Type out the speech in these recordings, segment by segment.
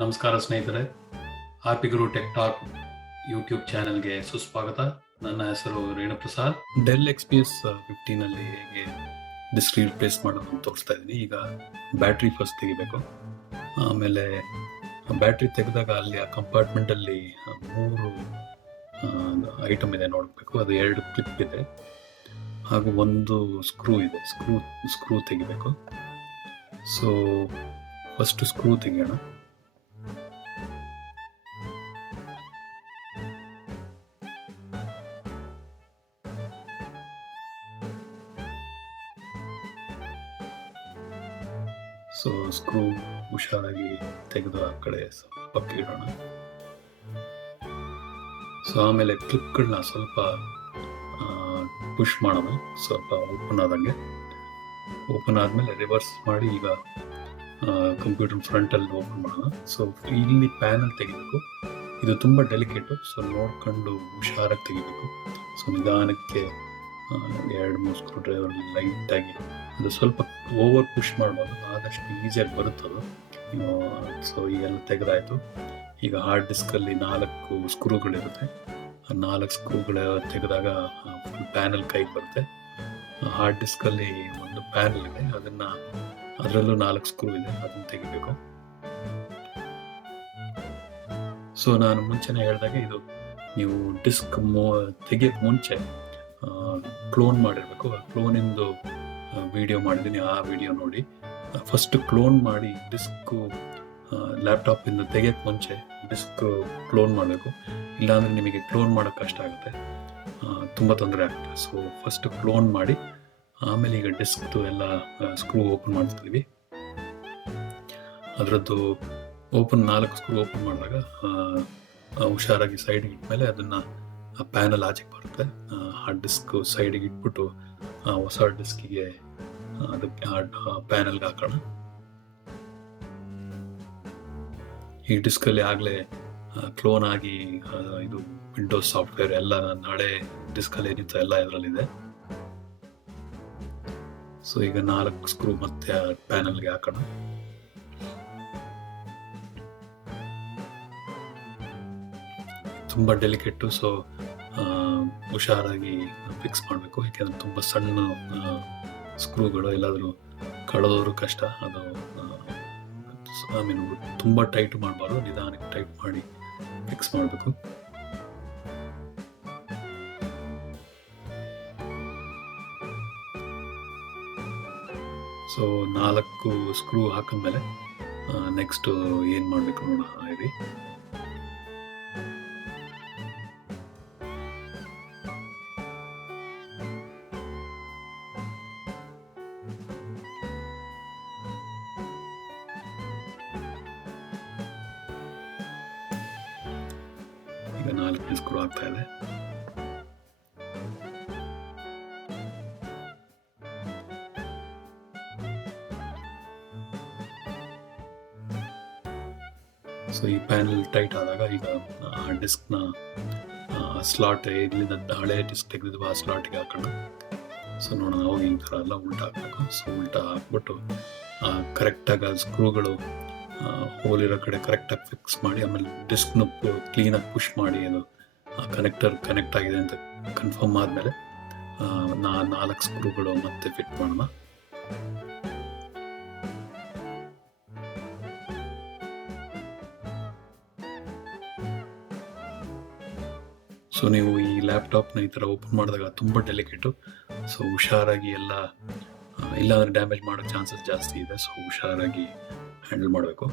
ನಮಸ್ಕಾರ ಸ್ನೇಹಿತರೆ, ಹ್ಯಾಪಿ ಗುರು tech talk YouTube ಚಾನೆಲ್ಗೆ ಸುಸ್ವಾಗತ. ನನ್ನ ಹೆಸರು ರೇಣುಪ್ರಸಾದ್. ಡೆಲ್ XPS 15 ಅಲ್ಲಿ ಹೇಗೆ ಡಿಸ್ಕ್ ರೀಪ್ಲೇಸ್ ಮಾಡೋದು ಅಂತ ತೋರಿಸ್ತಾ ಇದ್ದೀನಿ. ಈಗ ಬ್ಯಾಟ್ರಿ ಫಸ್ಟ್ ತೆಗಿಬೇಕು. ಆಮೇಲೆ ಬ್ಯಾಟ್ರಿ ತೆಗೆದಾಗ ಅಲ್ಲಿ ಆ ಕಂಪಾರ್ಟ್ಮೆಂಟ್ ಅಲ್ಲಿ 3 ಐಟಮ್ ಇದೆ ನೋಡಬೇಕು. ಅದು 2 ಕ್ಲಿಪ್ ಇದೆ ಹಾಗೂ ಒಂದು ಸ್ಕ್ರೂ ಇದೆ. ಸ್ಕ್ರೂ ತೆಗಿಬೇಕು. ಸೊ ಫಸ್ಟ್ ಸ್ಕ್ರೂ ತೆಗಿಯೋಣ. ಸೊ ಸ್ಕ್ರೂ ಹುಷಾರಾಗಿ ತೆಗೆದು ಆ ಕಡೆ ಪಕ್ಕ ಇಡೋಣ. ಸೊ ಆಮೇಲೆ ಕ್ಲಿಪ್ಗಳನ್ನ ಸ್ವಲ್ಪ ಪುಷ್ ಮಾಡೋಣ, ಸ್ವಲ್ಪ ಓಪನ್ ಆದಂಗೆ. ಓಪನ್ ಆದಮೇಲೆ ರಿವರ್ಸ್ ಮಾಡಿ ಈಗ ಕಂಪ್ಯೂಟರ್ ಫ್ರಂಟಲ್ಲಿ ಓಪನ್ ಮಾಡೋಣ. ಸೊ ಇಲ್ಲಿ ಪ್ಯಾನಲ್ ತೆಗಿಬೇಕು. ಇದು ತುಂಬ ಡೆಲಿಕೇಟು, ಸೊ ನೋಡ್ಕೊಂಡು ಹುಷಾರಾಗಿ ತೆಗಿಬೇಕು. ಸೊ ನಿಧಾನಕ್ಕೆ 2-3 ಸ್ಕ್ರೂ ಡ್ರೈವರ್ ಲೈಟಾಗಿ, ಅದು ಸ್ವಲ್ಪ ಓವರ್ ಪುಷ್ ಮಾಡ್ಬೋದು, ಆದಷ್ಟು ಈಸಿಯಾಗಿ ಬರುತ್ತದು. ಸೊ ಈಗೆಲ್ಲ ತೆಗೆದಾಯಿತು. ಈಗ ಹಾರ್ಡ್ ಡಿಸ್ಕಲ್ಲಿ 4 ಸ್ಕ್ರೂಗಳಿರುತ್ತೆ. ಆ 4 ಸ್ಕ್ರೂಗಳು ತೆಗೆದಾಗ ಫುಲ್ ಪ್ಯಾನಲ್ ಕೈಗೆ ಬರುತ್ತೆ. ಹಾರ್ಡ್ ಡಿಸ್ಕಲ್ಲಿ ಒಂದು ಪ್ಯಾನಲ್ ಇದೆ, ಅದರಲ್ಲೂ 4 ಸ್ಕ್ರೂ ಇದೆ, ಅದನ್ನು ತೆಗಿಬೇಕು. ಸೊ ನಾನು ಮುಂಚೆನೇ ಹೇಳಿದಾಗ ಇದು ನೀವು ಡಿಸ್ಕ್ ತೆಗಿಯೋಕ್ಕೆ ಮುಂಚೆ ಕ್ಲೋನ್ ಮಾಡಿರಬೇಕು. ಕ್ಲೋನಿಂದು ವಿಡಿಯೋ ಮಾಡಿದ್ದೀನಿ, ಆ ವಿಡಿಯೋ ನೋಡಿ. ಫಸ್ಟ್ ಕ್ಲೋನ್ ಮಾಡಿ ಡಿಸ್ಕ್ ಲ್ಯಾಪ್ಟಾಪಿಂದ ತೆಗಿಯೋಕ್ಕೆ ಮುಂಚೆ ಡಿಸ್ಕ್ ಕ್ಲೋನ್ ಮಾಡಬೇಕು. ಇಲ್ಲಾಂದರೆ ನಿಮಗೆ ಕ್ಲೋನ್ ಮಾಡೋಕ್ಕೆ ಕಷ್ಟ ಆಗುತ್ತೆ, ತುಂಬ ತೊಂದರೆ ಆಗುತ್ತೆ. ಸೊ ಫಸ್ಟ್ ಕ್ಲೋನ್ ಮಾಡಿ ಆಮೇಲೆ ಈಗ ಡಿಸ್ಕ್ದು ಎಲ್ಲ ಸ್ಕ್ರೂ ಓಪನ್ ಮಾಡ್ತೀವಿ. ಅದರದ್ದು 4 ಸ್ಕ್ರೂ ಓಪನ್ ಮಾಡಿದಾಗ ಹುಷಾರಾಗಿ ಸೈಡ್ಗೆ ಇಟ್ಮೇಲೆ ಅದನ್ನು ಪ್ಯಾನಲ್ ಆಚೆಗೆ ಬರುತ್ತೆ. ಹಾರ್ಡ್ ಡಿಸ್ಕ್ ಸೈಡಿಗೆ ಇಟ್ಬಿಟ್ಟು ಹೊಸ ಡಿಸ್ಕಿಗೆ ಅದಕ್ಕೆ ಪ್ಯಾನಲ್ಗೆ ಹಾಕೋಣ. ಈ ಡಿಸ್ಕಲ್ಲಿ ಆಗಲೇ ಕ್ಲೋನ್ ಆಗಿ ಇದು ವಿಂಡೋಸ್ ಸಾಫ್ಟ್ವೇರ್ ಎಲ್ಲ ಹಳೆ ಡಿಸ್ಕಲ್ಲಿ ಏನಿತ್ತು ಎಲ್ಲ ಇದರಲ್ಲಿದೆ. ಸೊ ಈಗ 4 ಸ್ಕ್ರೂ ಮತ್ತೆ ಪ್ಯಾನಲ್ಗೆ ಹಾಕೋಣ. ತುಂಬ ಡೆಲಿಕೇಟು, ಸೊ ಹುಷಾರಾಗಿ ಫಿಕ್ಸ್ ಮಾಡಬೇಕು. ಯಾಕೆಂದರೆ ತುಂಬ ಸಣ್ಣ ಸ್ಕ್ರೂಗಳು, ಎಲ್ಲಾದರೂ ಕಳೆದೋದ್ರೂ ಕಷ್ಟ. ಅದು ತುಂಬ ಟೈಟ್ ಮಾಡಬಾರ್ದು, ನಿಧಾನಕ್ಕೆ ಟೈಟ್ ಮಾಡಿ ಫಿಕ್ಸ್ ಮಾಡಬೇಕು. ಸೊ 4 ಸ್ಕ್ರೂ ಹಾಕಿದ್ಮೇಲೆ ನೆಕ್ಸ್ಟ್ ಏನು ಮಾಡಬೇಕು ನೋಡೋಣ ಇರಿ. ಈಗ 4 ಸ್ಕ್ರೂ ಆಗ್ತಾ ಇದೆ. ಸೊ ಈ ಪ್ಯಾನಲ್ ಟೈಟ್ ಆದಾಗ ಈಗ ಡಿಸ್ಕ್ನ ಸ್ಲಾಟ್, ಇಲ್ಲಿಂದ ಹಳೆ ಡಿಸ್ಕ್ ತೆಗೆದಿದ್ವು ಆ ಸ್ಲಾಟಿಗೆ ಹಾಕೋಣ. ಸೊ ನೋಡೋಣ, ಅವಾಗ ಈ ಥರ ಎಲ್ಲ ಉಲ್ಟಾ ಹಾಕಬೇಕು. ಸೊ ಉಲ್ಟಾ ಹಾಕ್ಬಿಟ್ಟು ಕರೆಕ್ಟಾಗಿ ಆ ಸ್ಕ್ರೂಗಳು ಹೋಲಿರೋ ಕಡೆ ಕರೆಕ್ಟಾಗಿ ಫಿಕ್ಸ್ ಮಾಡಿ, ಆಮೇಲೆ ಡಿಸ್ಕ್ನ ಕ್ಲೀನಾಗಿ ಪುಷ್ ಮಾಡಿ ಅದು ಕನೆಕ್ಟರ್ ಕನೆಕ್ಟ್ ಆಗಿದೆ ಅಂತ ಕನ್ಫರ್ಮ್ ಆದಮೇಲೆ 4 ಸ್ಕ್ರೂಗಳು ಮತ್ತೆ ಫಿಟ್ ಮಾಡೋಣ. ಸೊ ನೀವು ಈ ಲ್ಯಾಪ್ಟಾಪ್ನ ಈ ಥರ ಓಪನ್ ಮಾಡಿದಾಗ ತುಂಬ ಡೆಲಿಕೇಟು, ಸೊ ಹುಷಾರಾಗಿ ಎಲ್ಲ, ಇಲ್ಲಾಂದರೆ ಡ್ಯಾಮೇಜ್ ಮಾಡೋ ಚಾನ್ಸಸ್ ಜಾಸ್ತಿ ಇದೆ. ಸೊ ಹುಷಾರಾಗಿ ಹ್ಯಾಂಡಲ್ ಮಾಡಬೇಕು.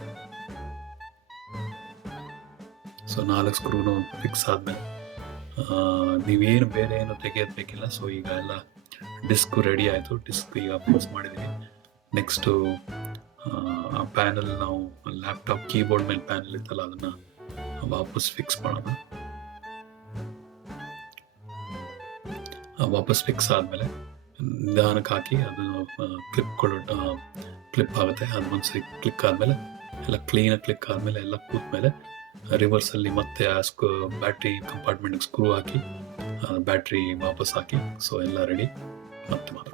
ಸೊ 4 ಸ್ಕ್ರೂನು ಫಿಕ್ಸ್ ಆದಮೇಲೆ ನೀವೇನು ಬೇರೆ ಏನು ತೆಗೆಯೋದು ಬೇಕಿಲ್ಲ. ಸೊ ಈಗ ಎಲ್ಲ ಡಿಸ್ಕ್ ರೆಡಿ ಆಯಿತು. ಡಿಸ್ಕ್ ಈಗ ಫಿಕ್ಸ್ ಮಾಡಿದ್ದೀವಿ. ನೆಕ್ಸ್ಟು ಆ ಪ್ಯಾನಲ್, ನಾವು ಲ್ಯಾಪ್ಟಾಪ್ ಕೀಬೋರ್ಡ್ ಮೇಲೆ ಪ್ಯಾನಲ್ ಇತ್ತಲ್ಲ, ಅದನ್ನು ವಾಪಸ್ ಫಿಕ್ಸ್ ಮಾಡೋಣ. ವಾಪಸ್ ಫಿಕ್ಸ್ ಆದಮೇಲೆ ನಿಧಾನಕ್ಕೆ ಹಾಕಿ ಅದು ಕ್ಲಿಪ್ ಆಗುತ್ತೆ. ಅದು ಒಂದ್ಸರಿ ಕ್ಲಿಕ್ ಆದಮೇಲೆ ಎಲ್ಲ ಕ್ಲೀನಾಗಿ ಕ್ಲಿಕ್ ಆದಮೇಲೆ ಎಲ್ಲ ಕೂತ್ಮೇಲೆ ರಿವರ್ಸಲ್ಲಿ ಮತ್ತೆ ಬ್ಯಾಟ್ರಿ ಕಂಪಾರ್ಟ್ಮೆಂಟ್ಗೆ ಸ್ಕ್ರೂ ಹಾಕಿ ಬ್ಯಾಟ್ರಿ ವಾಪಸ್ ಹಾಕಿ. ಸೊ ಎಲ್ಲ ರೆಡಿ, ಮತ್ತೆ ಮಾತ್ರ.